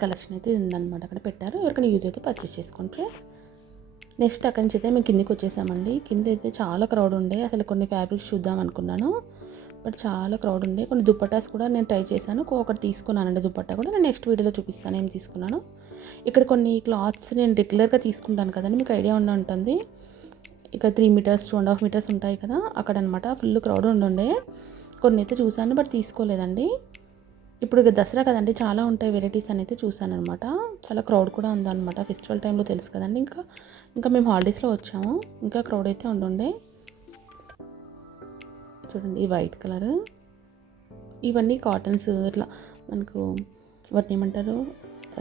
కలెక్షన్ అయితే ఉందన్నమాట, అక్కడ పెట్టారు. ఎవరికైనా యూజ్ అయితే పర్చేస్ చేసుకోండి ఫ్రెండ్స్. నెక్స్ట్ అక్కడి నుంచి అయితే మేము కిందికి వచ్చేసామండి. కింద అయితే చాలా క్రౌడ్ ఉండే. అసలు కొన్ని ఫ్యాబ్రిక్స్ చూద్దాం అనుకున్నాను, బట్ చాలా క్రౌడ్ ఉండే. కొన్ని దుప్పటాస్ కూడా నేను ట్రై చేశాను, ఒకటి తీసుకున్నానండి. దుప్పట్టా కూడా నేను నెక్స్ట్ వీడియోలో చూపిస్తాను ఏం తీసుకున్నాను. ఇక్కడ కొన్ని క్లాత్స్ నేను రెగ్యులర్గా తీసుకుంటాను కదండి, మీకు ఐడియా ఉంటుంది. ఇక 3 మీటర్స్ 2.5 మీటర్స్ ఉంటాయి కదా, అక్కడ అనమాట ఫుల్ క్రౌడ్ ఉండే. కొన్ని అయితే చూశాను, బట్ తీసుకోలేదండి. ఇప్పుడు ఇక దసరా కదండి, చాలా ఉంటాయి వెరైటీస్ అని అయితే చూసాను అనమాట. చాలా క్రౌడ్ కూడా ఉందన్నమాట. ఫెస్టివల్ టైంలో తెలుసు కదండి. ఇంకా మేము హాలిడేస్లో వచ్చాము, ఇంకా క్రౌడ్ అయితే ఉండే. చూడండి ఈ వైట్ కలర్, ఇవన్నీ కాటన్స్. ఇట్లా మనకు వాటిని ఏమంటారు,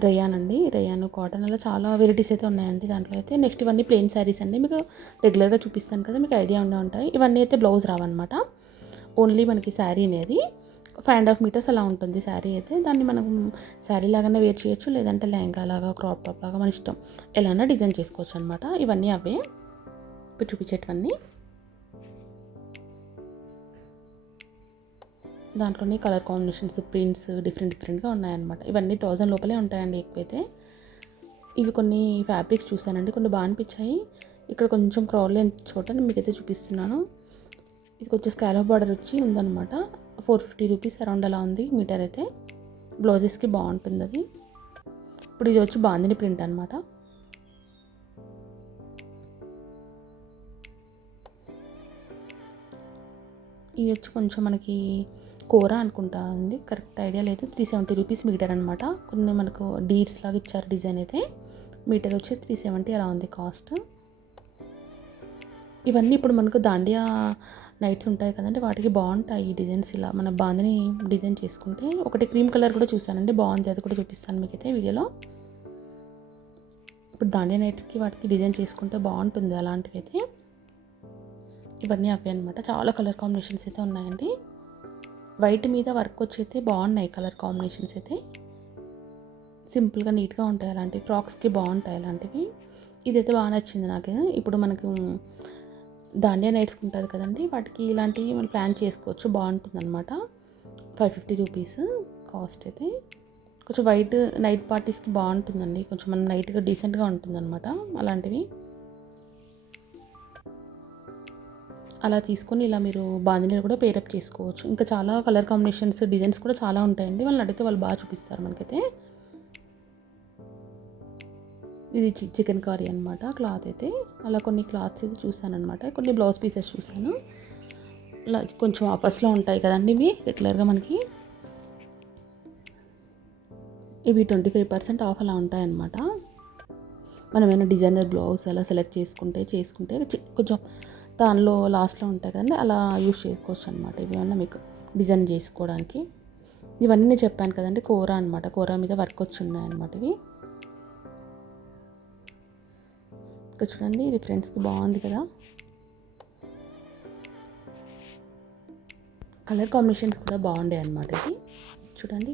రేయాన్ అండి, రేయాన్ కాటన్, అలా చాలా వెరైటీస్ అయితే ఉన్నాయండి దాంట్లో అయితే. నెక్స్ట్ ఇవన్నీ ప్లెయిన్ శారీస్ అండి, మీకు రెగ్యులర్గా చూపిస్తాను కదా, మీకు ఐడియా ఉంటాయి. ఇవన్నీ అయితే బ్లౌజ్ రావన్నమాట, ఓన్లీ మనకి శారీ అనేది 5.5 మీటర్స్ అలా ఉంటుంది శారీ అయితే. దాన్ని మనం శారీ లాగానే వేర్ చేయొచ్చు, లేదంటే లెహంగా లాగా, క్రాప్ టాప్ లాగా మన ఇష్టం ఎలానా డిజైన్ చేసుకోవచ్చు అనమాట. ఇవన్నీ అవే ఇప్పుడు చూపించేటివన్నీ. దాంట్లోనే కలర్ కాంబినేషన్స్, ప్రింట్స్ డిఫరెంట్గా ఉన్నాయన్నమాట. ఇవన్నీ 1000 లోపలే ఉంటాయండి ఎక్కువైతే. ఇవి కొన్ని ఫ్యాబ్రిక్స్ చూసానండి, కొన్ని బాగా అనిపించాయి. ఇక్కడ కొంచెం క్రౌడ్ లేని చోట మీకైతే చూపిస్తున్నాను. ఇది కొంచెం స్కాలప్ బార్డర్ వచ్చి ఉందన్నమాట. 450 రూపీస్ అరౌండ్ అలా ఉంది మీటర్ అయితే. బ్లౌజెస్కి బాగుంటుంది అది. ఇప్పుడు ఇది వచ్చి బాందిని ప్రింట్ అనమాట. ఇది వచ్చి కొంచెం మనకి కూర అనుకుంటా ఉంది, కరెక్ట్ ఐడియా లేదు. 370 రూపీస్ మీటర్ అనమాట. కొన్ని మనకు డీర్స్ లాగా ఇచ్చారు డిజైన్ అయితే. మీటర్ వచ్చి 370 అలా ఉంది కాస్ట్. ఇవన్నీ ఇప్పుడు మనకు దాండియా నైట్స్ ఉంటాయి కదండి, వాటికి బాగుంటాయి ఈ డిజైన్స్. ఇలా మన బాందిని డిజైన్ చేసుకుంటే. ఒకటి క్రీమ్ కలర్ కూడా చూసానండి, బాగుంది, అది కూడా చూపిస్తాను మీకైతే వీడియోలో. ఇప్పుడు దాండియా నైట్స్కి వాటికి డిజైన్ చేసుకుంటే బాగుంటుంది అలాంటివి అయితే. ఇవన్నీ అవే అనమాట. చాలా కలర్ కాంబినేషన్స్ అయితే ఉన్నాయండి. వైట్ మీద వర్క్ వచ్చి అయితే బాగున్నాయి కలర్ కాంబినేషన్స్ అయితే. సింపుల్గా నీట్గా ఉంటాయి, అలాంటివి ఫ్రాక్స్కి బాగుంటాయి అలాంటివి. ఇదైతే బాగా నచ్చింది నాకు. ఇప్పుడు మనకు దాండియా నైట్స్కి ఉంటుంది కదండి, వాటికి ఇలాంటివి మనం ప్లాన్ చేసుకోవచ్చు, బాగుంటుంది అనమాట. 550 రూపీస్ కాస్ట్ అయితే. కొంచెం వైట్ నైట్ పార్టీస్కి బాగుంటుందండి, కొంచెం మనం నైట్గా డీసెంట్గా ఉంటుందన్నమాట అలాంటివి. అలా తీసుకొని ఇలా మీరు బాందినీలు కూడా పేరప్ చేసుకోవచ్చు. ఇంకా చాలా కలర్ కాంబినేషన్స్, డిజైన్స్ కూడా చాలా ఉంటాయండి. వాళ్ళని అడిగితే వాళ్ళు బాగా చూపిస్తారు మనకైతే. ఇది చికెన్ కర్రీ అనమాట క్లాత్ అయితే. అలా కొన్ని క్లాత్స్ అయితే చూసానమాట, కొన్ని బ్లౌజ్ పీసెస్ చూసాను. ఇలా కొంచెం ఆఫర్స్లో ఉంటాయి కదండి ఇవి రెగ్యులర్గా మనకి. ఇవి 25% ఆఫ్ అలా ఉంటాయన్నమాట. మనం ఏమైనా డిజైనర్ బ్లౌజ్ అలా సెలెక్ట్ చేసుకుంటే కొంచెం దానిలో లాస్ట్లో ఉంటాయి కదండి, అలా యూస్ చేసుకోవచ్చు అనమాట. ఇవి ఏమన్నా మీకు డిజైన్ చేసుకోవడానికి. ఇవన్నీ నేను చెప్పాను కదండి, కూర అనమాట. కూర మీద వర్క్ వచ్చి ఉన్నాయన్నమాట ఇవి. ఇక్కడ చూడండి, ఇది ఫ్రెండ్స్కి బాగుంది కదా. కలర్ కాంబినేషన్స్ కూడా బాగుండే అనమాట ఇది. చూడండి,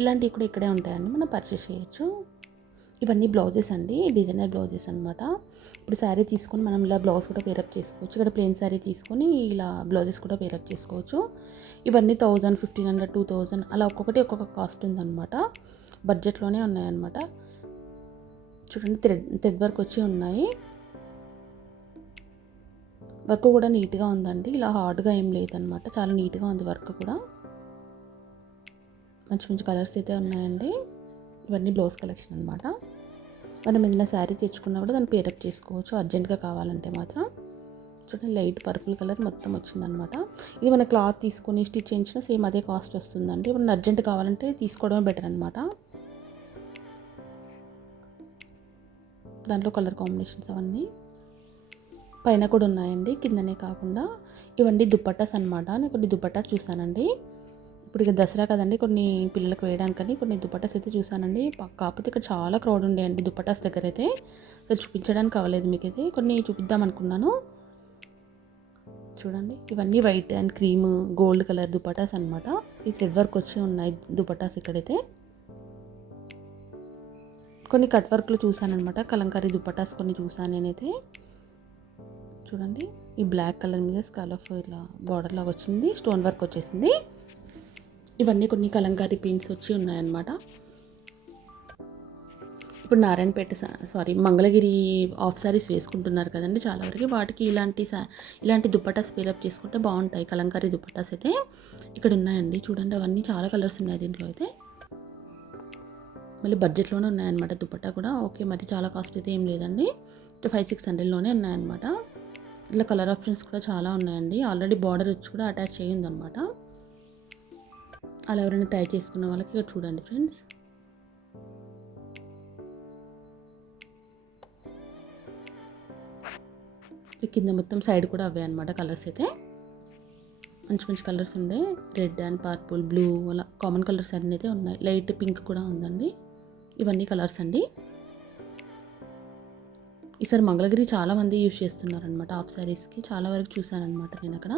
ఇలాంటివి కూడా ఇక్కడే ఉంటాయండి, మనం పర్చేస్ చేయొచ్చు. ఇవన్నీ బ్లౌజెస్ అండి, డిజైనర్ బ్లౌజెస్ అనమాట. ఇప్పుడు శారీ తీసుకొని మనం ఇలా బ్లౌజ్ కూడా పేరప్ చేసుకోవచ్చు. ఇక్కడ ప్లెయిన్ శారీ తీసుకొని ఇలా బ్లౌజెస్ కూడా పేరప్ చేసుకోవచ్చు. ఇవన్నీ 1000, 1500, 2000 అలా ఒక్కొక్కటి ఒక్కొక్క కాస్ట్ ఉందన్నమాట. బడ్జెట్లోనే ఉన్నాయన్నమాట. చూడండి, థ్రెడ్ వర్క్ వచ్చి ఉన్నాయి. వర్క్ కూడా నీట్గా ఉందండి, ఇలా హార్డ్గా ఏం లేదనమాట. చాలా నీట్గా ఉంది వర్క్ కూడా. మంచి మంచి కలర్స్ అయితే ఉన్నాయండి. ఇవన్నీ బ్లౌజ్ కలెక్షన్ అనమాట. మనం ఏదైనా శారీ తెచ్చుకున్నా కూడా దాన్ని పేరప్ చేసుకోవచ్చు అర్జెంట్గా కావాలంటే మాత్రం. చూడండి, లైట్ పర్పుల్ కలర్ మొత్తం వచ్చిందనమాట. ఇది మన క్లాత్ తీసుకొని స్టిచ్ చేయించినా సేమ్ అదే కాస్ట్ వస్తుందండి. ఇప్పుడు అర్జెంట్ కావాలంటే తీసుకోవడమే బెటర్ అనమాట. దాంట్లో కలర్ కాంబినేషన్స్ అవన్నీ పైన కూడా ఉన్నాయండి, కిందనే కాకుండా. ఇవన్నీ దుప్పటాస్ అనమాట. నేను కొన్ని దుప్పటాస్ చూసానండి. ఇప్పుడు ఇక దసరా కదండి, కొన్ని పిల్లలకు వేయడానికని కొన్ని దుప్పటాస్ అయితే చూసానండి. కాకపోతే ఇక్కడ చాలా క్రౌడ్ ఉండేయండి దుప్పటాస్ దగ్గర అయితే. అసలు చూపించడానికి అవ్వలేదు మీకు అయితే. కొన్ని చూపిద్దాం అనుకున్నాను. చూడండి, ఇవన్నీ white and cream gold colour dupattas అనమాట. ఈ థ్రెడ్ వర్క్ వచ్చి ఉన్నాయి దుప్పటాస్ ఇక్కడైతే. కొన్ని కట్ వర్క్లు చూసానమాట, కలంకారీ దుప్పటాస్ కొన్ని చూసాను నేనైతే. చూడండి, ఈ బ్లాక్ కలర్ మీద స్కాలఫ్ ఇలా బార్డర్ లాగా వచ్చింది, స్టోన్ వర్క్ వచ్చేసింది. ఇవన్నీ కొన్ని కలంకారీ పిన్స్ వచ్చి ఉన్నాయన్నమాట. ఇప్పుడు నారాయణపేట మంగళగిరి ఆఫ్ సారీస్ వేసుకుంటున్నారు కదండి చాలా వరకు. వాటికి ఇలాంటి దుప్పటాస్ పేరప్ చేసుకుంటే బాగుంటాయి. కలంకారీ దుప్పటాస్ అయితే ఇక్కడ ఉన్నాయండి. చూడండి, అవన్నీ చాలా కలర్స్ ఉన్నాయి దీంట్లో అయితే. మళ్ళీ బడ్జెట్లోనే ఉన్నాయన్నమాట దుప్పట్టా కూడా. ఓకే, మరి చాలా కాస్ట్ అయితే ఏం లేదండి, 500-600లోనే ఉన్నాయన్నమాట. ఇట్లా కలర్ ఆప్షన్స్ కూడా చాలా ఉన్నాయండి. ఆల్రెడీ బార్డర్ వచ్చి కూడా అటాచ్ చేయిందనమాట. అలా ఎవరైనా ట్రై చేసుకున్న వాళ్ళకి ఇక్కడ చూడండి ఫ్రెండ్స్. కింద మొత్తం సైడ్ కూడా అవే అనమాట కలర్స్ అయితే. మంచి మంచి కలర్స్ ఉండే, రెడ్ అండ్ పర్పుల్, బ్లూ అలా కామన్ కలర్స్ అన్నీ అయితే ఉన్నాయి. లైట్ పింక్ కూడా ఉందండి. ఇవన్నీ కలర్స్ అండి. ఈసారి మంగళగిరి చాలామంది యూజ్ చేస్తున్నారనమాట హాఫ్ శారీస్కి. చాలా వరకు చూసానమాట నేను అక్కడ.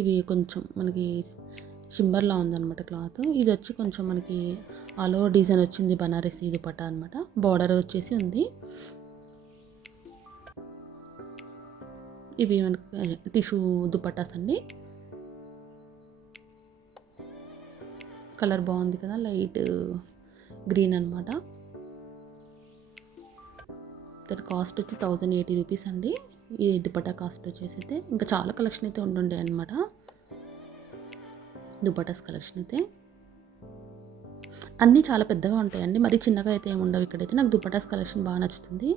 ఇవి కొంచెం మనకి షిమ్మర్లా ఉందన్నమాట క్లాత్. ఇది వచ్చి కొంచెం మనకి ఆల్ ఓవర్ డిజైన్ వచ్చింది, బనారసి దుపట్టా అనమాట. బార్డర్ వచ్చేసి ఉంది. ఇవి మనకి టిష్యూ దుపట్టాస్ అండి. కలర్ బాగుంది కదా, లైట్ గ్రీన్ అనమాట. దాని కాస్ట్ వచ్చి 1080 రూపీస్ అండి. ఈ దుపట్టా కాస్ట్ వచ్చేసి అయితే. ఇంకా చాలా కలెక్షన్ అయితే ఉండుండే అనమాట, దుపట్టాస్ కలెక్షన్ అయితే. అన్నీ చాలా పెద్దగా ఉంటాయండి, మరి చిన్నగా అయితే ఏమి ఉండవు ఇక్కడైతే. నాకు దుపట్టాస్ కలెక్షన్ బాగా నచ్చుతుంది.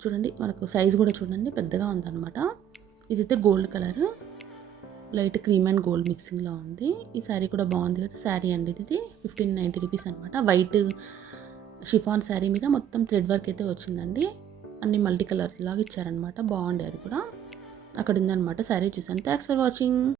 చూడండి, మనకు సైజ్ కూడా చూడండి పెద్దగా ఉందన్నమాట. ఇదైతే gold colour, light cream and gold మిక్సింగ్లో ఉంది. ఈ శారీ కూడా బాగుంది కదా. శారీ అండి ఇది 1590 రూపీస్ అనమాట. వైట్ షిఫాన్ శారీ మీద మొత్తం థ్రెడ్ వర్క్ అయితే వచ్చిందండి. అన్ని మల్టీ కలర్స్ లాగా ఇచ్చారనమాట. బాగుండే అది కూడా. అక్కడ ఉందన్నమాట శారీ చూసాను. Thanks for watching.